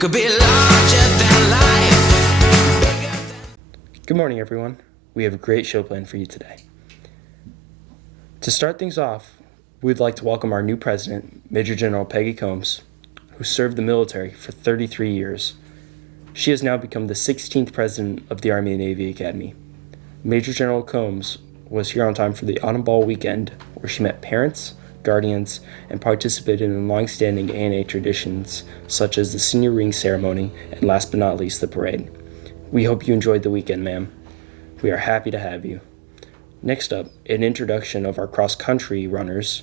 could be larger than life. Good morning, everyone. We have a great show planned for you today. To start things off, we'd like to welcome our new president, Major General Peggy Combs, who served the military for 33 years. She has now become the 16th president of the Army and Navy Academy. Major General Combs was here on time for the Autumn Ball weekend, where she met parents, guardians, and participated in long-standing ANA traditions such as the senior ring ceremony and last but not least, the parade. We hope you enjoyed the weekend, ma'am. We are happy to have you. Next up, an introduction of our cross-country runners,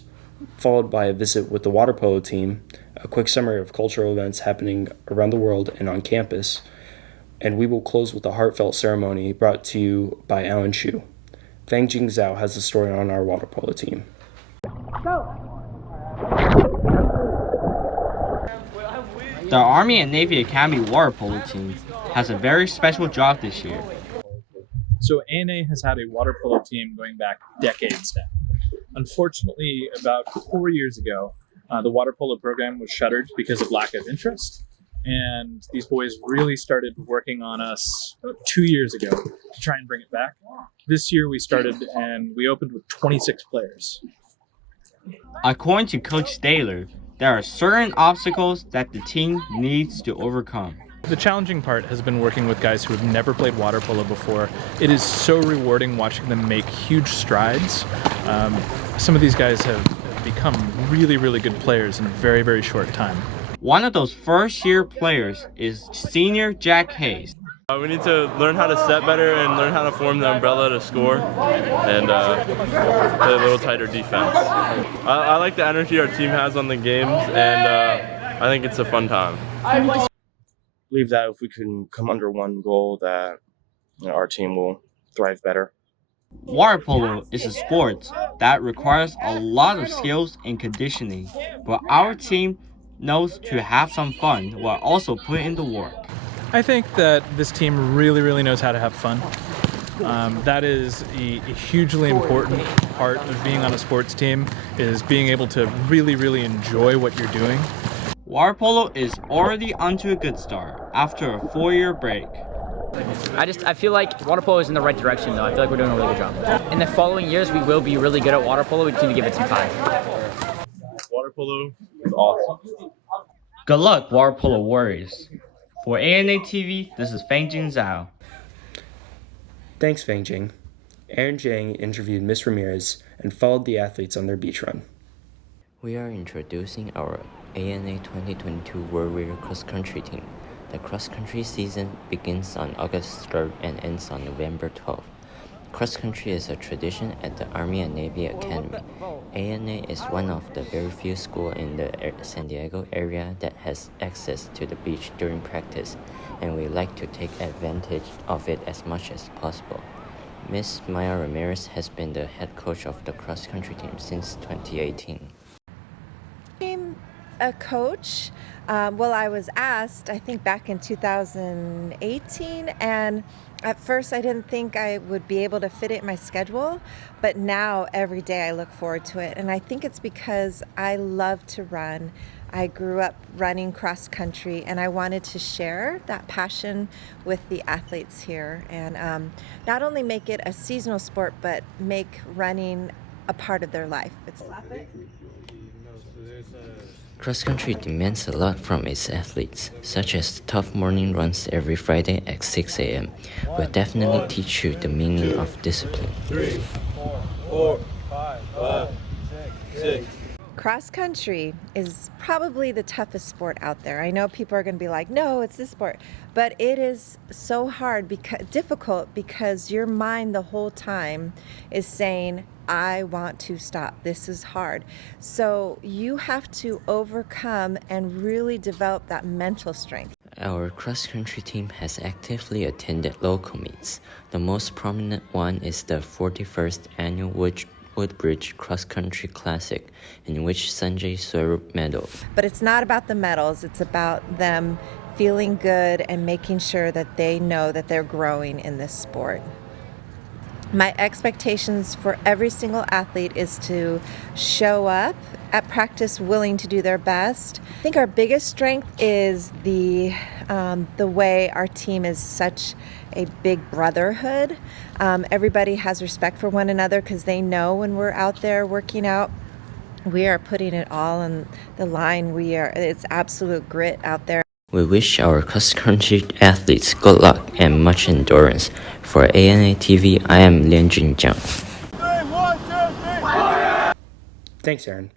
followed by a visit with the water polo team, a quick summary of cultural events happening around the world and on campus, and we will close with a heartfelt ceremony brought to you by Alan Shu. Fang Jing Zhao has a story on our water polo team. The Army and Navy Academy water polo team has a very special job this year. So ANA has had a water polo team going back decades now. Unfortunately, about 4 years ago, the water polo program was shuttered because of lack of interest. And these boys really started working on us about 2 years ago to try and bring it back. This year we started and we opened with 26 players. According to Coach Taylor, there are certain obstacles that the team needs to overcome. The challenging part has been working with guys who have never played water polo before. It is so rewarding watching them make huge strides. Some of these guys have become really, really good players in a very, very short time. One of those first-year players is senior Jack Hayes. We need to learn how to set better and learn how to form the umbrella to score and play a little tighter defense. I like the energy our team has on the games, and I think it's a fun time. I believe that if we can come under one goal, that our team will thrive better. Water polo is a sport that requires a lot of skills and conditioning, but our team knows to have some fun while also put in the work. I think that this team really, really knows how to have fun. That is a hugely important part of being on a sports team, is being able to really, really enjoy what you're doing. Water polo is already onto a good start after a 4-year break. I feel like water polo is in the right direction, though. I feel like we're doing a really good job. In the following years, we will be really good at water polo. We just need to give it some time. Water polo is awesome. Good luck, water polo warriors. For ANA TV, this is Fang Jing Zhao. Thanks, Fang Jing. Aaron Zhang interviewed Miss Ramirez and followed the athletes on their beach run. We are introducing our ANA 2022 Warrior Cross Country team. The cross country season begins on August 3rd and ends on November 12th. Cross country is a tradition at the Army and Navy Academy. ANA is one of the very few schools in the San Diego area that has access to the beach during practice, and we like to take advantage of it as much as possible. Miss Maya Ramirez has been the head coach of the cross country team since 2018. A coach. I was asked, I think back in 2018, and at first I didn't think I would be able to fit it in my schedule, but now every day I look forward to it, and I think it's because I love to run. I grew up running cross country, and I wanted to share that passion with the athletes here, and not only make it a seasonal sport, but make running a part of their life. Cross-country demands a lot from its athletes, such as tough morning runs every Friday at 6 a.m. Will definitely teach you the meaning of discipline. 3, 4, 5, 6. Cross country is probably the toughest sport out there. I know people are going to be like, no, it's this sport. But it is so difficult because your mind the whole time is saying, I want to stop. This is hard. So you have to overcome and really develop that mental strength. Our cross-country team has actively attended local meets. The most prominent one is the 41st Annual Woodbridge Cross Country Classic, in which Sanjay Swarup medaled. But it's not about the medals, it's about them feeling good and making sure that they know that they're growing in this sport. My expectations for every single athlete is to show up at practice willing to do their best. I think our biggest strength is the way our team is such a big brotherhood. Everybody has respect for one another because they know when we're out there working out, we are putting it all on the line. It's absolute grit out there. We wish our cross-country athletes good luck and much endurance. For ANA TV, I am Lian Junjiang. Thanks, Aaron.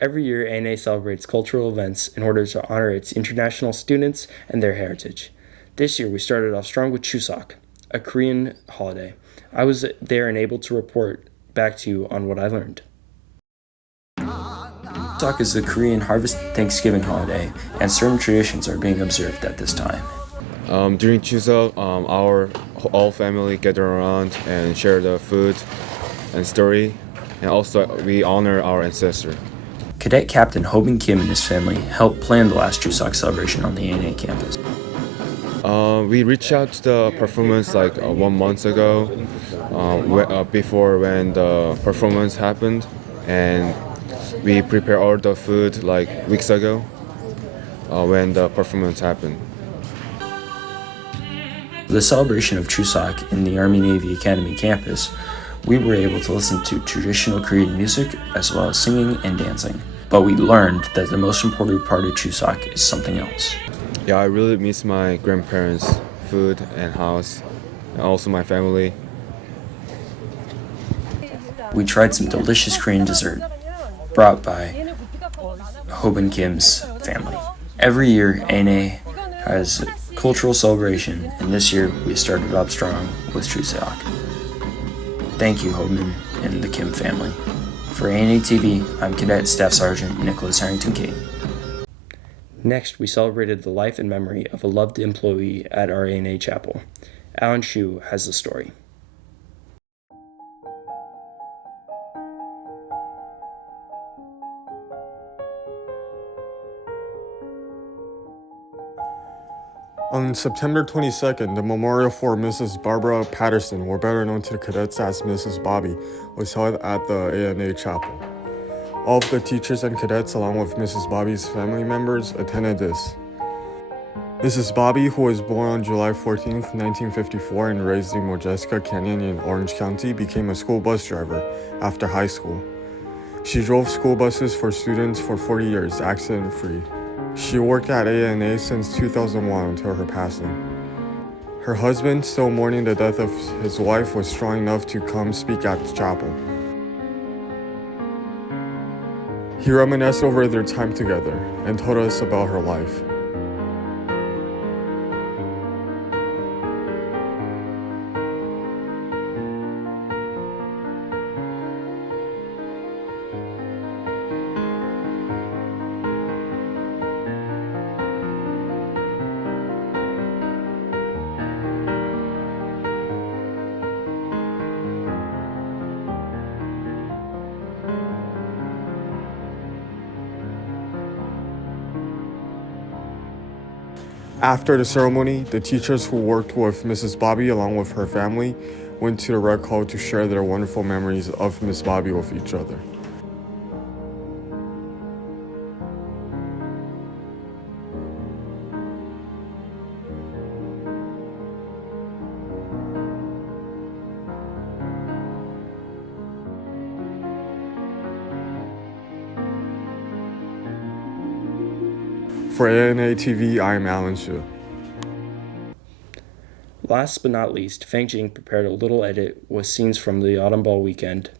Every year, ANA celebrates cultural events in order to honor its international students and their heritage. This year, we started off strong with Chuseok, a Korean holiday. I was there and able to report back to you on what I learned. Chuseok is the Korean harvest Thanksgiving holiday, and certain traditions are being observed at this time. During Chuseok, our all family gather around and share the food and story, and also we honor our ancestors. Cadet Captain Hobin Kim and his family helped plan the last Chuseok celebration on the ANA campus. We reached out to the performance like 1 month ago, before when the performance happened, and we prepared all the food like weeks ago when the performance happened. The celebration of Chuseok in the Army Navy Academy campus, we were able to listen to traditional Korean music as well as singing and dancing. But we learned that the most important part of Chuseok is something else. Yeah, I really miss my grandparents' food and house, and also my family. We tried some delicious Korean dessert brought by Hobin Kim's family. Every year, ANA has a cultural celebration, and this year we started up strong with Chuseok. Thank you, Hobin and the Kim family. For ANA TV, I'm Cadet Staff Sergeant Nicholas Harrington King. Next, we celebrated the life and memory of a loved employee at our ANA chapel. Alan Shu has the story. On September 22nd, the memorial for Mrs. Barbara Patterson, or better known to the cadets as Mrs. Bobby, was held at the ANA chapel. All of the teachers and cadets, along with Mrs. Bobby's family members, attended this. Mrs. Bobby, who was born on July 14, 1954 and raised in Modjeska Canyon in Orange County, became a school bus driver after high school. She drove school buses for students for 40 years, accident-free. She worked at ANA since 2001 until her passing. Her husband, still mourning the death of his wife, was strong enough to come speak at the chapel. He reminisced over their time together and told us about her life. After the ceremony, the teachers who worked with Mrs. Bobby along with her family went to the rec hall to share their wonderful memories of Miss Bobby with each other. For ANA TV, I am Alan Shu. Last but not least, Fang Jing prepared a little edit with scenes from the Autumn Ball weekend.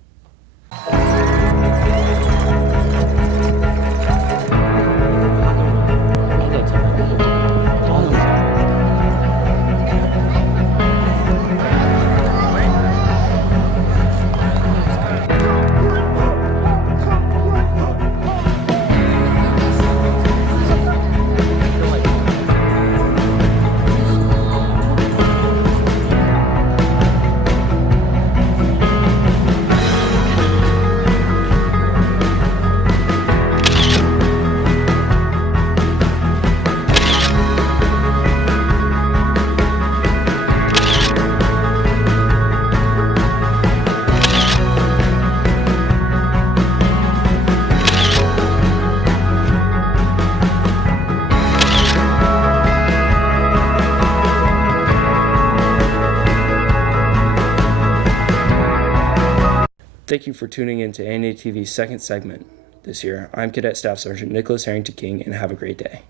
Thank you for tuning in to ANA TV's second segment this year. I'm Cadet Staff Sergeant Nicholas Harrington King, and have a great day.